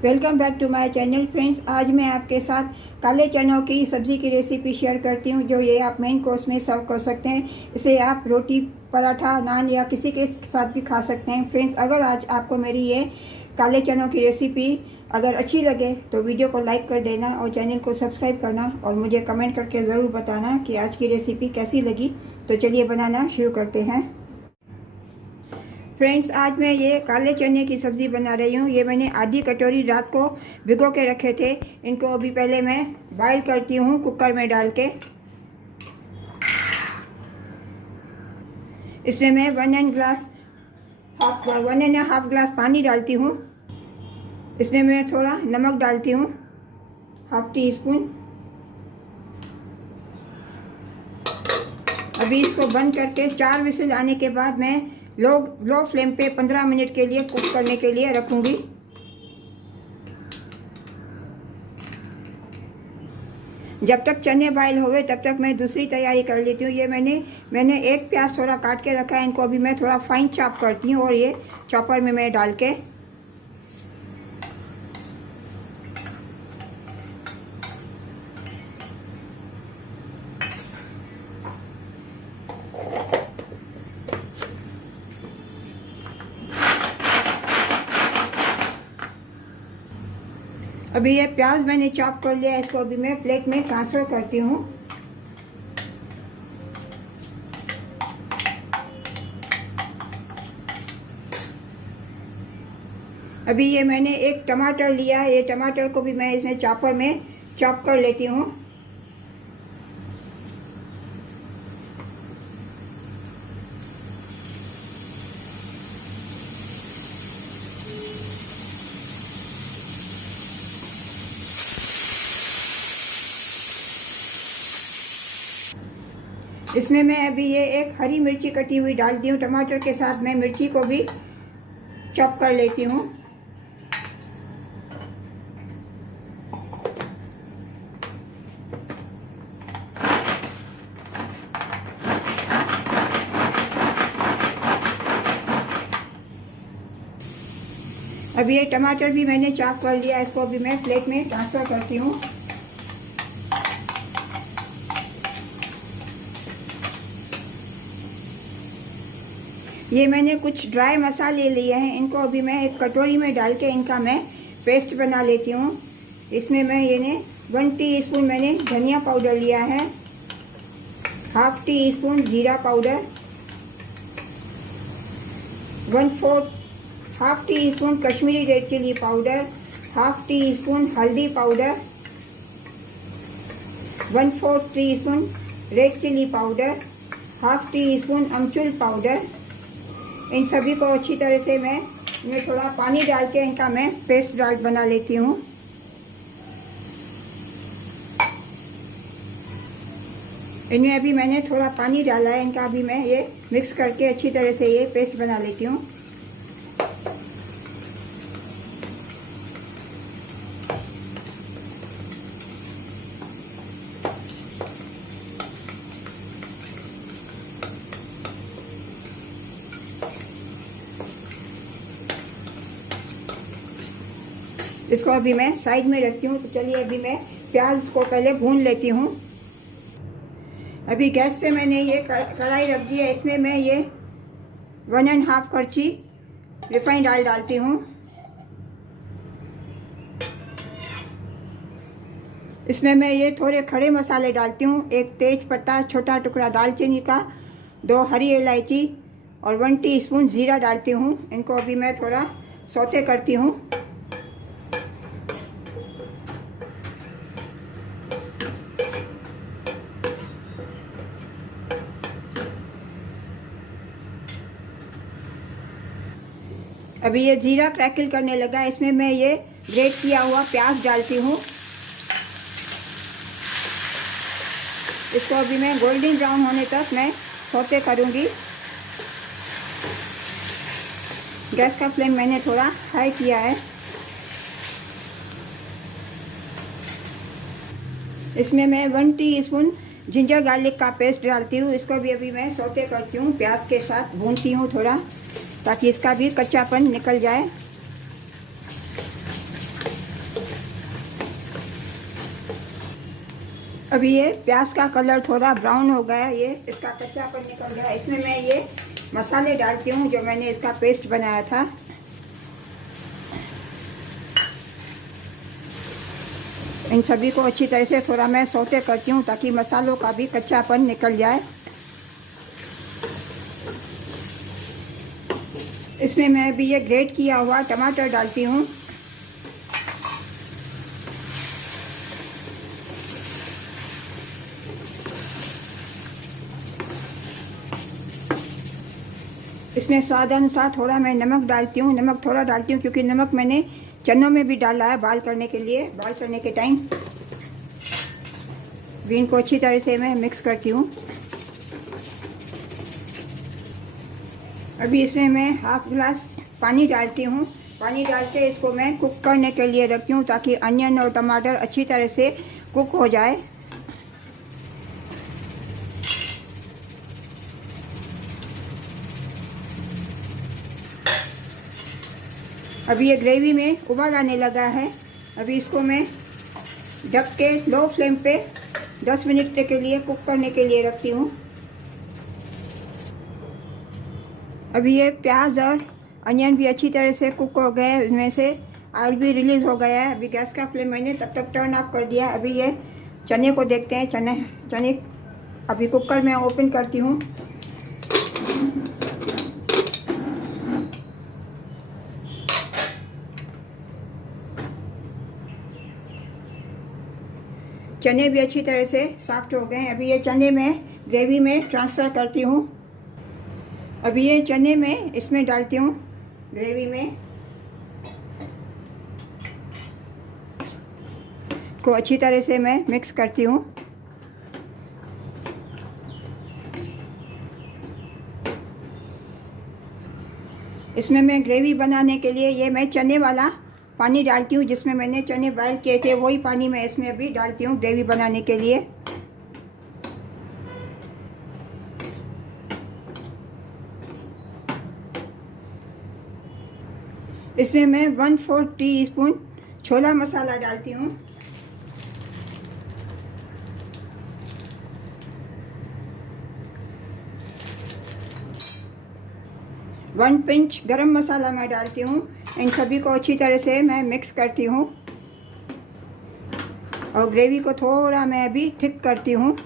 Welcome back to my channel friends. आज मैं आपके साथ काले चनों की सब्ज़ी की रेसिपी शेयर करती हूँ, जो ये आप मेन कोर्स में सर्व कर सकते हैं। इसे आप रोटी, पराठा, नान या किसी के साथ भी खा सकते हैं। फ्रेंड्स, अगर आज आपको मेरी ये काले चनों की रेसिपी अगर अच्छी लगे तो वीडियो को लाइक कर देना और चैनल को सब्सक्राइब करना और मुझे कमेंट करके ज़रूर बताना कि आज की रेसिपी कैसी लगी। तो चलिए बनाना शुरू करते हैं। फ्रेंड्स, आज मैं ये काले चने की सब्ज़ी बना रही हूँ। ये मैंने आधी कटोरी रात को भिगो के रखे थे। इनको अभी पहले मैं बॉईल करती हूँ कुकर में डाल के। इसमें मैं 1.5 ग्लास पानी डालती हूँ। इसमें मैं थोड़ा नमक डालती हूँ, हाफ टी स्पून। अभी इसको बंद करके 4 विसिल आने के बाद मैं लो फ्लेम पे 15 मिनट के लिए कुक करने के लिए रखूँगी। जब तक चने बॉयल हो गए तब तक मैं दूसरी तैयारी कर लेती हूँ। ये मैंने एक प्याज थोड़ा काट के रखा है। इनको अभी मैं थोड़ा फाइन चॉप करती हूँ और ये चॉपर में मैं डाल के अभी ये प्याज मैंने चॉप कर लिया। इसको अभी मैं प्लेट में ट्रांसफ़र करती हूँ। अभी ये मैंने एक टमाटर लिया। ये टमाटर को भी मैं इसमें चॉपर में चॉप कर लेती हूँ। इसमें मैं अभी ये एक हरी मिर्ची कटी हुई डाल दी हूँ। टमाटर के साथ मैं मिर्ची को भी चॉप कर लेती हूँ। अभी ये टमाटर भी मैंने चॉप कर लिया। इसको अभी मैं प्लेट में ट्रांसफ़र करती हूँ। ये मैंने कुछ ड्राई मसाले लिए हैं। इनको अभी मैं एक कटोरी में डाल के इनका मैं पेस्ट बना लेती हूँ। इसमें मैं 1 टीस्पून मैंने धनिया पाउडर लिया है, हाफ टी स्पून जीरा powder, 1/4 teaspoon Kashmiri red chilli powder, half teaspoon हल्दी powder, 1/4 teaspoon red chilli powder, half teaspoon अमचूर पाउडर। इन सभी को अच्छी तरह से मैं इनमें थोड़ा पानी डाल के इनका मैं पेस्ट बना लेती हूँ। इनमें अभी मैंने थोड़ा पानी डाला है। इनका अभी मैं ये मिक्स करके अच्छी तरह से ये पेस्ट बना लेती हूँ। इसको अभी मैं साइड में रखती हूँ। तो चलिए अभी मैं प्याज को पहले भून लेती हूँ। अभी गैस पे मैंने ये कढ़ाई रख दी है। इसमें मैं ये 1.5 करछी रिफाइंड ऑयल डालती हूँ। इसमें मैं ये थोड़े खड़े मसाले डालती हूँ। एक तेज पत्ता, छोटा टुकड़ा दालचीनी का, 2 हरी इलायची और 1 टीस्पून ज़ीरा डालती हूँ। इनको अभी मैं थोड़ा सौते करती हूँ। अभी ये जीरा क्रैकल करने लगा। इसमें मैं ये ग्रेट किया हुआ प्याज डालती हूँ। इसको अभी मैं गोल्डन ब्राउन होने तक मैं सौते करूँगी। गैस का फ्लेम मैंने थोड़ा हाई किया है। इसमें मैं 1 टीस्पून जिंजर गार्लिक का पेस्ट डालती हूँ। इसको भी अभी मैं सौते करती हूँ, प्याज के साथ भूनती हूँ थोड़ा, ताकि इसका भी कच्चापन निकल जाए। अभी ये प्याज का कलर थोड़ा ब्राउन हो गया, ये इसका कच्चापन निकल गया। इसमें मैं ये मसाले डालती हूँ जो मैंने इसका पेस्ट बनाया था। इन सभी को अच्छी तरह से थोड़ा मैं सौते करती हूँ ताकि मसालों का भी कच्चापन निकल जाए। इसमें मैं भी ये ग्रेट किया हुआ टमाटर डालती हूँ। इसमें स्वाद अनुसार थोड़ा मैं नमक डालती हूँ। नमक थोड़ा डालती हूँ क्योंकि नमक मैंने चनों में भी डाला है बॉईल करने के लिए, बॉईल करने के टाइम। बीन को अच्छी तरह से मैं मिक्स करती हूँ। अभी इसमें मैं हाफ गिलास पानी डालती हूँ। पानी डाल के इसको मैं कुक करने के लिए रखती हूँ ताकि अनियन और टमाटर अच्छी तरह से कुक हो जाए। अभी ये ग्रेवी में उबाल आने लगा है। अभी इसको मैं ढक के लो फ्लेम पे 10 मिनट के लिए कुक करने के लिए रखती हूँ। अभी ये प्याज और अनियन भी अच्छी तरह से कुक हो गए, इनमें से ऑयल भी रिलीज़ हो गया है। अभी गैस का फ्लेम मैंने तब तक टर्न ऑफ कर दिया। अभी ये चने को देखते हैं। चने अभी कुकर में ओपन करती हूँ। चने भी अच्छी तरह से सॉफ्ट हो गए। अभी ये चने में ग्रेवी में ट्रांसफ़र करती हूँ। अभी ये चने में इसमें डालती हूँ ग्रेवी में। को अच्छी तरह से मैं मिक्स करती हूँ। इसमें मैं ग्रेवी बनाने के लिए ये मैं चने वाला पानी डालती हूँ, जिसमें मैंने चने बॉयल किए थे वही पानी मैं इसमें भी डालती हूँ ग्रेवी बनाने के लिए। इसमें मैं 1/4 टीस्पून छोला मसाला डालती हूँ। 1 पिंच गरम मसाला मैं डालती हूँ। इन सभी को अच्छी तरह से मैं मिक्स करती हूँ और ग्रेवी को थोड़ा मैं अभी थिक करती हूँ।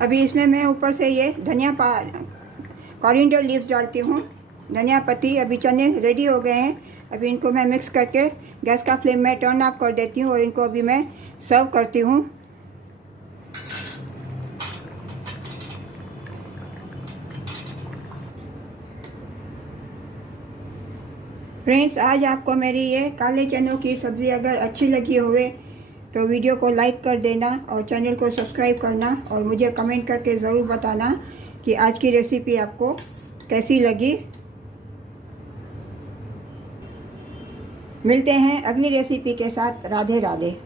अभी इसमें मैं ऊपर से ये कोरिएंडर लीव्स डालती हूँ, धनिया पत्ती। अभी चने रेडी हो गए हैं। अभी इनको मैं मिक्स करके गैस का फ्लेम में टर्न ऑफ कर देती हूँ और इनको अभी मैं सर्व करती हूँ। फ्रेंड्स, आज आपको मेरी ये काले चनों की सब्ज़ी अगर अच्छी लगी होवे तो वीडियो को लाइक कर देना और चैनल को सब्सक्राइब करना और मुझे कमेंट करके ज़रूर बताना कि आज की रेसिपी आपको कैसी लगी। मिलते हैं अगली रेसिपी के साथ। राधे राधे।